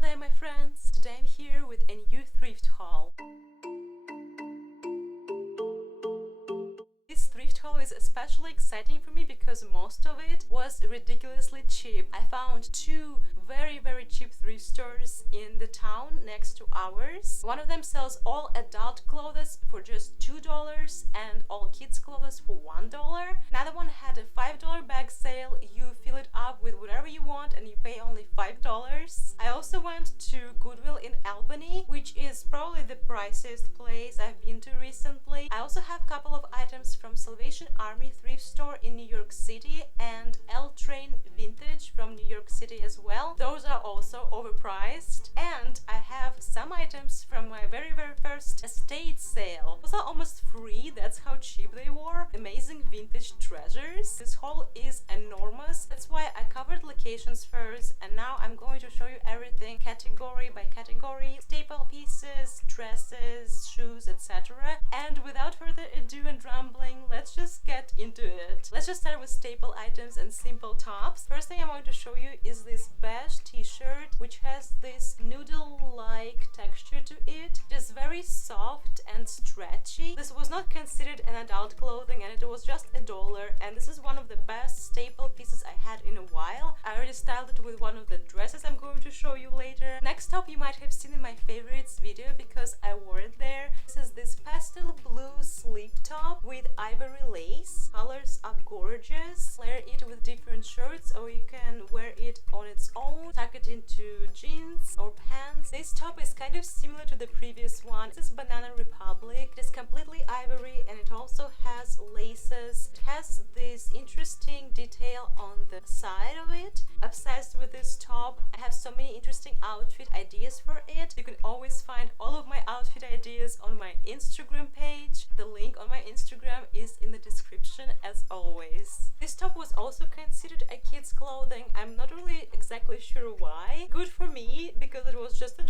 Hello there my friends, today I'm here with a new thrift haul. This thrift haul is especially exciting for me because most of it was ridiculously cheap. I found two very cheap thrift stores in the town next to ours. One of them sells all adult clothes for just $2 and all kids clothes for $1. Another one had a $5 bag sale. You fill it up with whatever you want and you pay only $5. I also went to Goodwill in Albany, which is probably the priciest place I've been to recently. I also have a couple of items from Salvation Army thrift store in New York City and L Train Vintage from New York City as well. Those are also overpriced. And I have some items from my very first estate sale. Those are almost free, that's how cheap they were. Amazing vintage treasures. This haul is enormous. That's why I covered locations first, and now I'm going to show you everything category by category. Staple pieces, dresses, shoes, etc. And without further ado and rambling, let's just get into it. Let's just start with staple items and simple tops. First thing I want to show you is this beige t-shirt, which has this noodle-like texture to it. It is very soft and stretchy. This was not considered an adult clothing and it was just $1, and this is one of the best staple pieces I had in a while. I already styled it with one of the dresses I'm going to show you later. Next top you might have seen in my favorites video because I wore it there. This is this pastel blue sleep top with ivory lace. Colors are gorgeous. Layer it with different shirts, or you can wear it on its own, tuck it into jeans or pants. This top is kind of similar to the previous one. This is Banana Republic. It is completely ivory and it also has laces. It has this interesting detail on the side of it. Obsessed with this top. I have so many interesting outfit ideas for it. You can always find all of my outfit ideas on my Instagram page. The link on my Instagram is in the description as always. This top was also considered a kid's clothing. I'm not really exactly sure why. Good for me because it was just $1.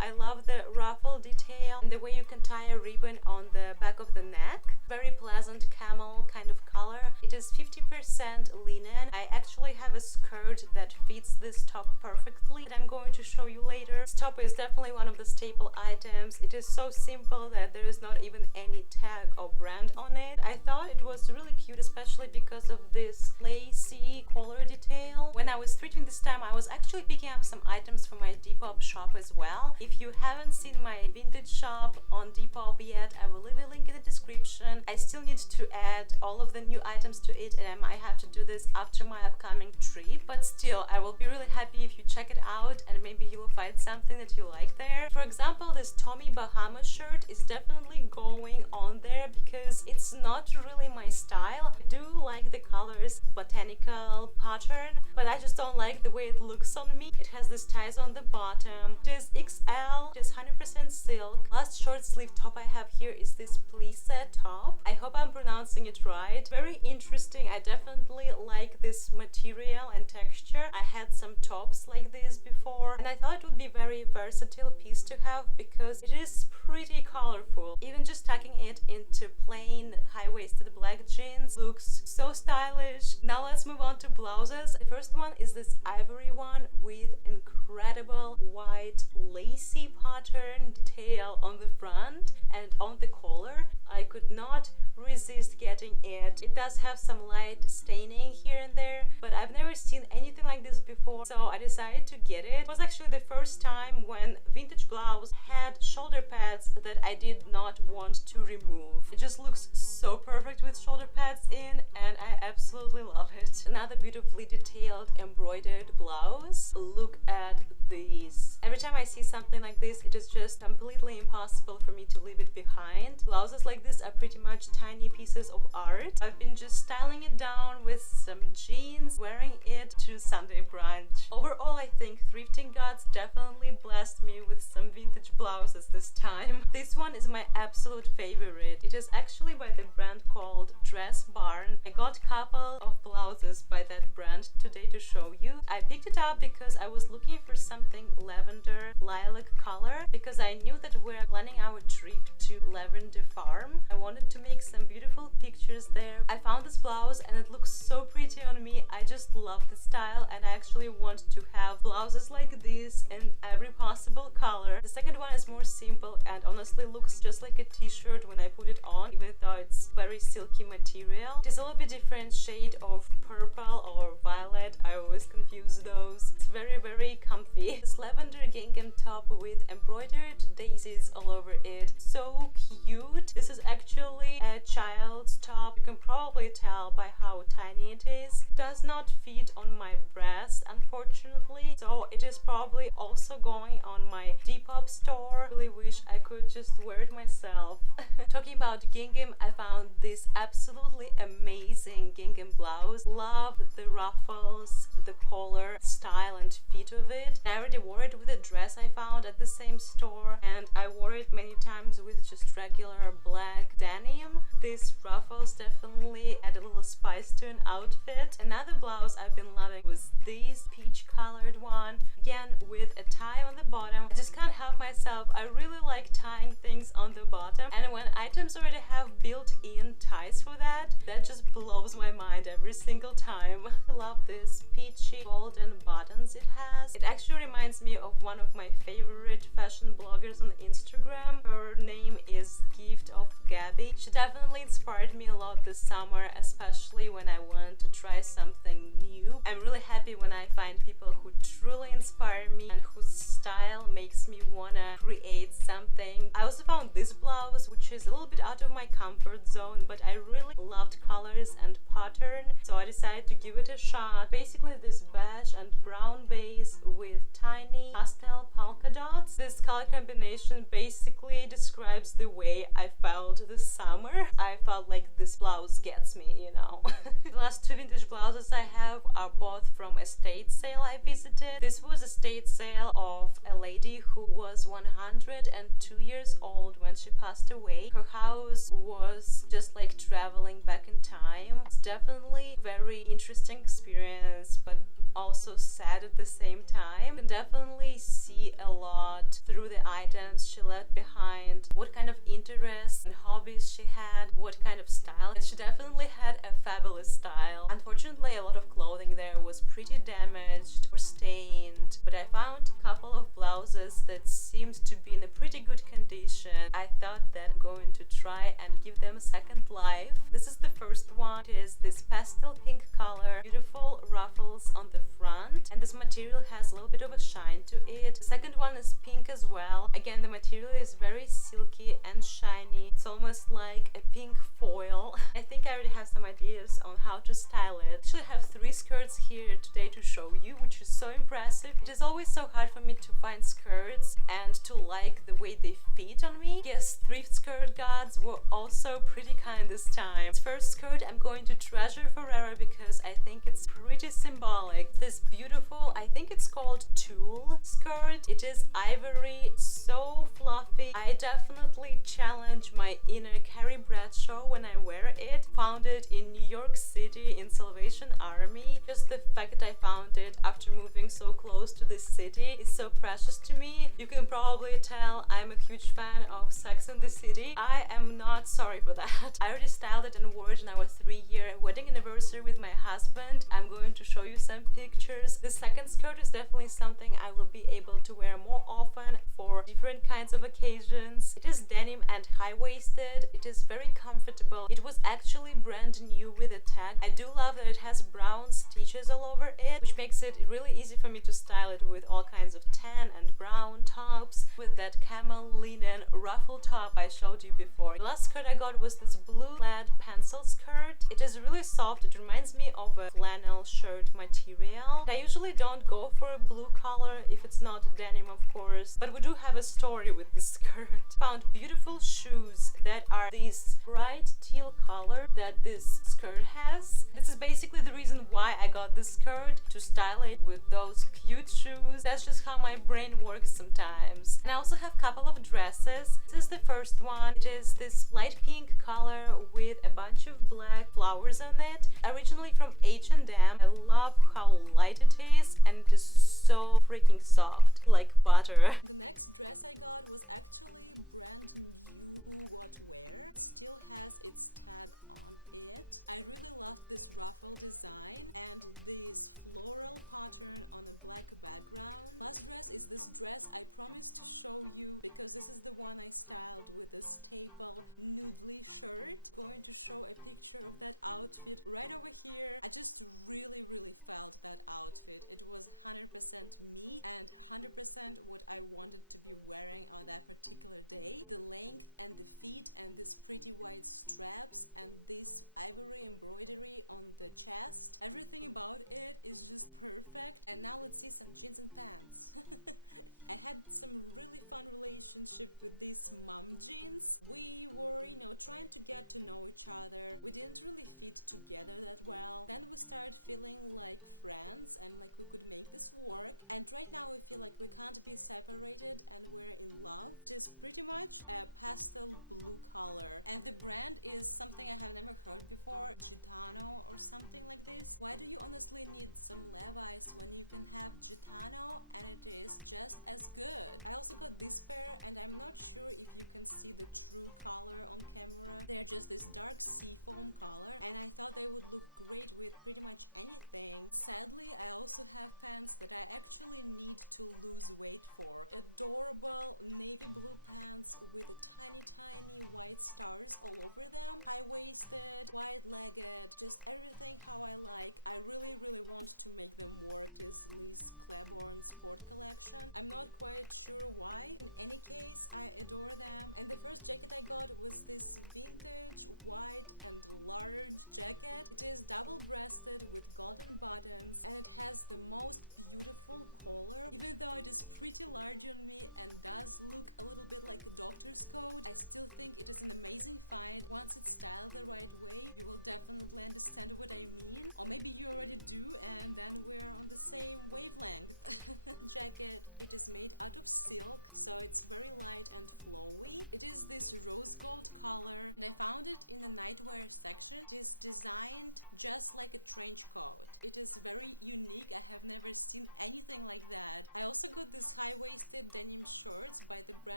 I love the ruffle detail and the way you can tie a ribbon on the back of the neck. Very pleasant camel kind of color. It is 50% linen. I actually have a skirt that fits this top perfectly that I'm going to show you later. This top is definitely one of the staple items. It is so simple that there is not even any tag or brand on it. I thought it was really cute, especially because of this lacy collar detail. When I was thrifting this time, I was actually picking up some items from my depop shop as well. If you haven't seen my vintage shop on depop yet, I will leave a link in the description. I still need to add all of the new items to it, and I might have to do this after my upcoming trip, but still I will be really happy if you check it out and maybe you will find something that you like there. For example, this Tommy Bahama shirt is definitely going on there because it's not really my style. I do like the colors, botanical pattern, but I just don't like the way it looks on me. It has this ties on the bottom. It is XL, it is 100% silk. Last short sleeve top I have here is this please top. I hope I'm pronouncing it right. Very interesting. I definitely like this material and texture. I had some tops like this before and I thought it would be a very versatile piece to have because it is pretty colorful. Even just tucking it into plain high-waisted black jeans looks so stylish. Now let's move on to blouses. The first one is this ivory one with incredible white lacy pattern detail on the front and on the collar. I could not resist getting it. It does have some light staining here and there, but I've never seen anything like this before, so I decided to get it. It was actually the first time when vintage blouse had shoulder pads that I did not want to remove. It just looks so perfect with shoulder pads in, and I absolutely love it. Another beautifully detailed embroidered blouse. Look at these. Every time I see something like this, it is just completely impossible for me to leave it behind. Blouses like this are pretty much tiny pieces of art. I've been just styling it down with some jeans, wearing it to Sunday brunch. Overall, I think thrifting gods definitely blessed me with some vintage blouses this time. This one is my absolute favorite. It is actually by the brand called Dress Barn. I got a couple of blouses by that brand today to show you. I picked it up because I was looking for something lavender lilac color because I knew that we're planning our trip to Lavender Farm. I wanted to make some beautiful pictures there. I found this blouse and it looks so pretty on me. I just love the style and I actually want to have blouses like this in every possible color. The second one is more simple and honestly looks just like a t-shirt when I put it on, even though it's very silky material. It is a little bit different shade of purple or violet. I always confuse those. It's very, very comfy. This lavender gingham top with embroidered daisies all over it. So cute. This is actually a child's top. You can probably tell by how tiny it is. It does not fit on my breast, unfortunately, so it is probably also going on my Depop store. I really wish I could just wear it myself. Talking about gingham, I found this absolutely amazing gingham blouse. Love the ruffles, the collar, style and fit of it. I already wore it with a dress I found at the same store, and I wore it many times with just regular black denim. These ruffles definitely add a little spice to an outfit. Another blouse I've been loving was this peach colored one, again with a tie on the bottom. I just can't help myself. I really like tying things on the bottom, and when items already have built-in ties for that, that just blows my mind every single time. I love this peachy golden buttons it has. It actually reminds me of one of my favorite fashion bloggers on Instagram. Her name is Gift of Gabby. She definitely inspired me a lot this summer, especially when I want to try something new. I'm really happy when I find people who truly inspire me and whose style makes me wanna create something. I also found this blouse, which is a little bit out of my comfort zone, but I really loved colors and pattern, so I decided to give it a shot. Basically this beige and brown base with tiny pastel polka dots. This color combination basically describes the way I felt this summer. I felt like this blouse gets me, you know. The last two vintage blouses I have are both from a estate sale I visited. This was a estate sale of a lady who was 102 years old when she passed away. Her house was just like traveling back in time. It's definitely a very interesting experience, but also sad at the same time. You can definitely see a lot through the items she left behind, what kind of interests and hobbies she had, what kind of style. And she definitely had a fabulous style. Unfortunately, a lot of clothing there was pretty damaged or stained, but I found a couple of blouses that seemed to be in a pretty good condition. I thought that I'm going to try and give them a second life. This is the first one. It is this pastel pink color, beautiful ruffles on the front, and this material has a little bit of a shine to it. The second one is pink as well. Again, the material is very silky and shiny. It's almost like a pink foil. I think I already have some ideas on how to style it. I actually have 3 skirts here today to show you, which is so impressive. It is always so hard for me to find skirts and to like the way they fit on me. Yes, thrift skirt gods were also pretty kind this time. This first skirt I'm going to treasure forever because I think it's pretty symbolic. This beautiful, I think it's called tulle skirt. It is ivory, so fluffy. I definitely challenge my inner Carrie Bradshaw when I wear it. Found it in New York City in Salvation Army. Just the fact that I found it after moving so close to this city is so precious to me. You can probably tell I'm a huge fan of Sex and the City. I am not sorry for that. I already styled it and wore it on our 3-year wedding anniversary with my husband. I'm going to show you some pictures. The second skirt is definitely something I will be able to wear more often for different kinds of occasions. It is denim and high-waisted. It is very comfortable. It was actually brand new with a tag. I do love that it has brown stitches all over it, which makes it really easy for me to style it with all kinds of tan and brown tops, with that camel linen ruffle top I showed you before. The last skirt I got was this blue plaid pencil skirt. It is really soft. It reminds me of a flannel shirt material. I usually don't go for a blue color if it's not denim, of course, but we do have a story with this skirt. Found beautiful shoes that are this bright teal color that this skirt has. This is basically the reason why I got this skirt, to style it with those cute shoes. That's just how my brain works sometimes. And I also have a couple of dresses. This is the first one. It is this light pink color with a bunch of black flowers on it. Originally from H&M. I love how light it is, and it is so freaking soft, like butter.